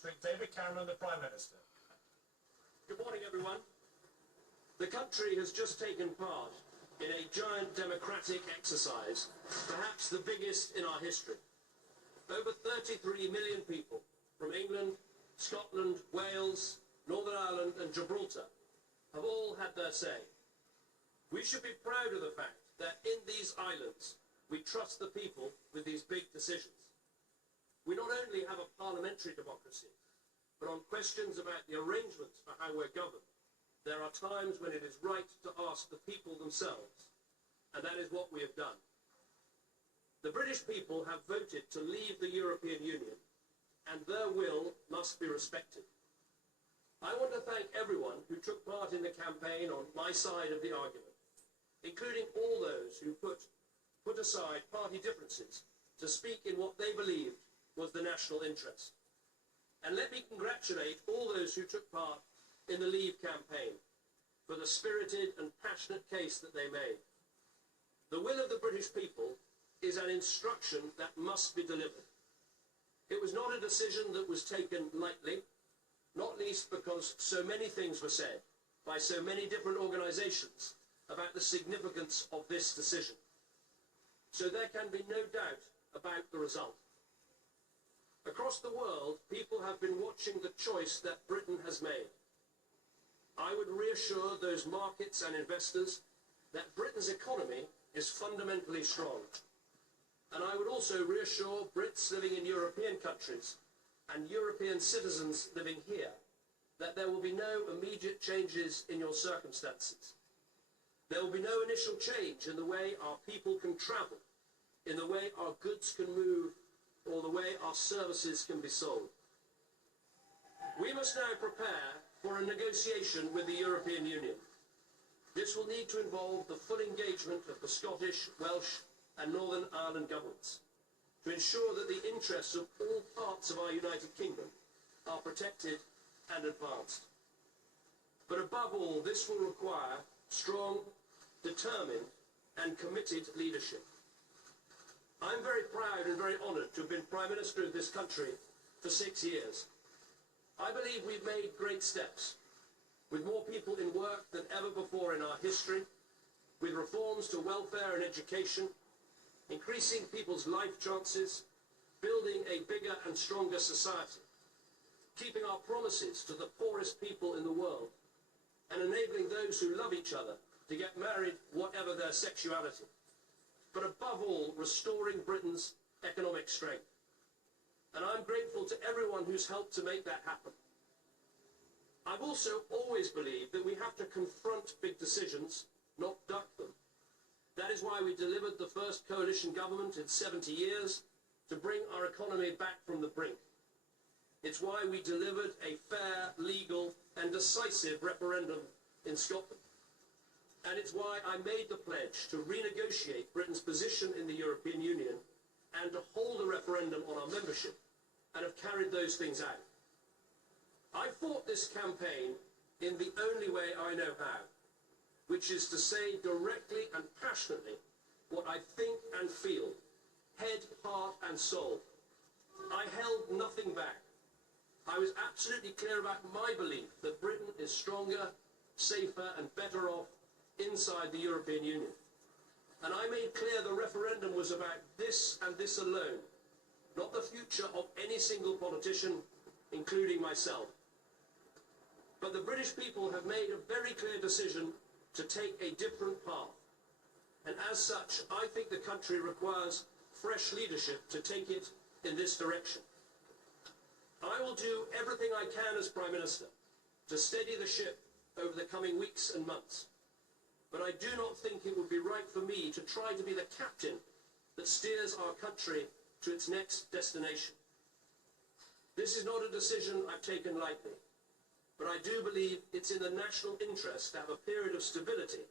Street. David Cameron, the Prime Minister. Good morning, everyone. The country has just taken part in a giant democratic exercise, perhaps the biggest in our history. Over 33 million people from England, Scotland, Wales, Northern Ireland and Gibraltar have all had their say. We should be proud of the fact that in these islands we trust the people with these big decisions. We not only have a parliamentary democracy, but on questions about the arrangements for how we're governed, there are times when it is right to ask the people themselves, and that is what we have done. The British people have voted to leave the European Union, and their will must be respected. I want to thank everyone who took part in the campaign on my side of the argument, including all those who put aside party differences to speak in what they believed was the national interest. And let me congratulate all those who took part in the Leave campaign for the spirited and passionate case that they made. The will of the British people is an instruction that must be delivered. It was not a decision that was taken lightly, not least because so many things were said by so many different organisations about the significance of this decision. So there can be no doubt about the result. Across the world, people have been watching the choice that Britain has made. I would reassure those markets and investors that Britain's economy is fundamentally strong. And I would also reassure Brits living in European countries and European citizens living here that there will be no immediate changes in your circumstances. There will be no initial change in the way our people can travel, in the way our goods can move, or the way our services can be sold. We must now prepare for a negotiation with the European Union. This will need to involve the full engagement of the Scottish, Welsh and Northern Ireland governments to ensure that the interests of all parts of our United Kingdom are protected and advanced. But above all, this will require strong, determined and committed leadership. I'm very proud and very honoured to have been Prime Minister of this country for 6 years. I believe we've made great steps, with more people in work than ever before in our history, with reforms to welfare and education, increasing people's life chances, building a bigger and stronger society, keeping our promises to the poorest people in the world, and enabling those who love each other to get married whatever their sexuality. But above all, restoring Britain's economic strength. And I'm grateful to everyone who's helped to make that happen. I've also always believed that we have to confront big decisions, not duck them. That is why we delivered the first coalition government in 70 years to bring our economy back from the brink. It's why we delivered a fair, legal and decisive referendum in Scotland. And it's why I made the pledge to renegotiate Britain's position in the European Union and to hold a referendum on our membership, and have carried those things out. I fought this campaign in the only way I know how, which is to say directly and passionately what I think and feel, head, heart and soul. I held nothing back. I was absolutely clear about my belief that Britain is stronger, safer and better off inside the European Union. And I made clear the referendum was about this and this alone, not the future of any single politician, including myself. But the British people have made a very clear decision to take a different path. And as such, I think the country requires fresh leadership to take it in this direction. I will do everything I can as Prime Minister to steady the ship over the coming weeks and months. But I do not think it would be right for me to try to be the captain that steers our country to its next destination. This is not a decision I've taken lightly, but I do believe it's in the national interest to have a period of stability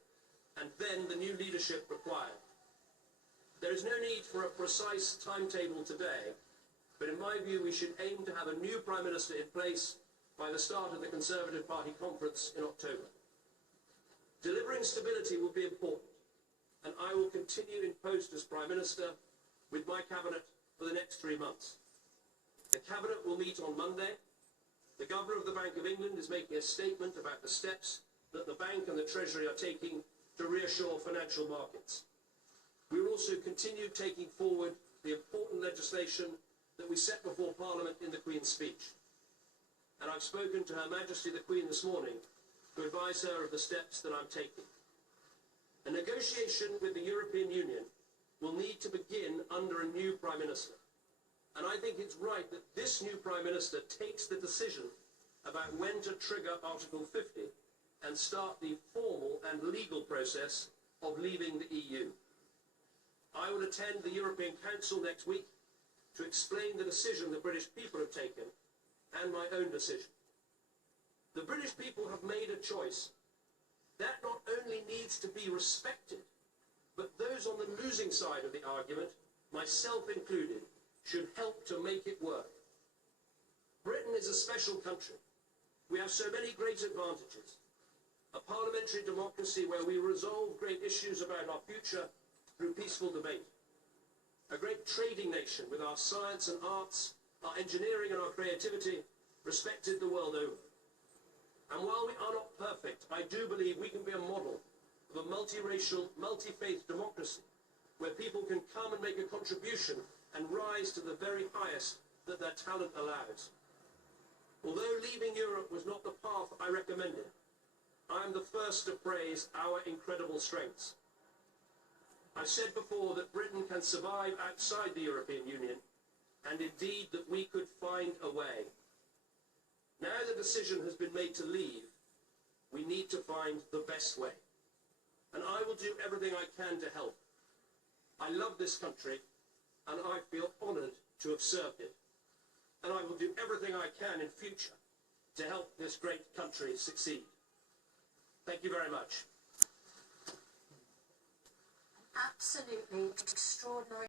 and then the new leadership required. There is no need for a precise timetable today, but in my view we should aim to have a new Prime Minister in place by the start of the Conservative Party conference in October. Delivering stability will be important, and I will continue in post as Prime Minister with my Cabinet for the next 3 months. The Cabinet will meet on Monday, The Governor of the Bank of England is making a statement about the steps that the Bank and the Treasury are taking to reassure financial markets. We will also continue taking forward the important legislation that we set before Parliament in the Queen's speech. And I've spoken to Her Majesty the Queen this morning to advise her of the steps that I'm taking. A negotiation with the European Union will need to begin under a new Prime Minister. And I think it's right that this new Prime Minister takes the decision about when to trigger Article 50 and start the formal and legal process of leaving the EU. I will attend the European Council next week to explain the decision the British people have taken and my own decision. The British people have made a choice. That not only needs to be respected, but those on the losing side of the argument, myself included, should help to make it work. Britain is a special country. We have so many great advantages. A parliamentary democracy where we resolve great issues about our future through peaceful debate. A great trading nation with our science and arts, our engineering and our creativity respected the world over. And while we are not perfect, I do believe we can be a model of a multiracial, multi-faith democracy where people can come and make a contribution and rise to the very highest that their talent allows. Although leaving Europe was not the path I recommended, I am the first to praise our incredible strengths. I've said before that Britain can survive outside the European Union, and indeed that we could find a way. Now the decision has been made to leave, we need to find the best way. And I will do everything I can to help. I love this country, and I feel honoured to have served it. And I will do everything I can in future to help this great country succeed. Thank you very much. Absolutely extraordinary.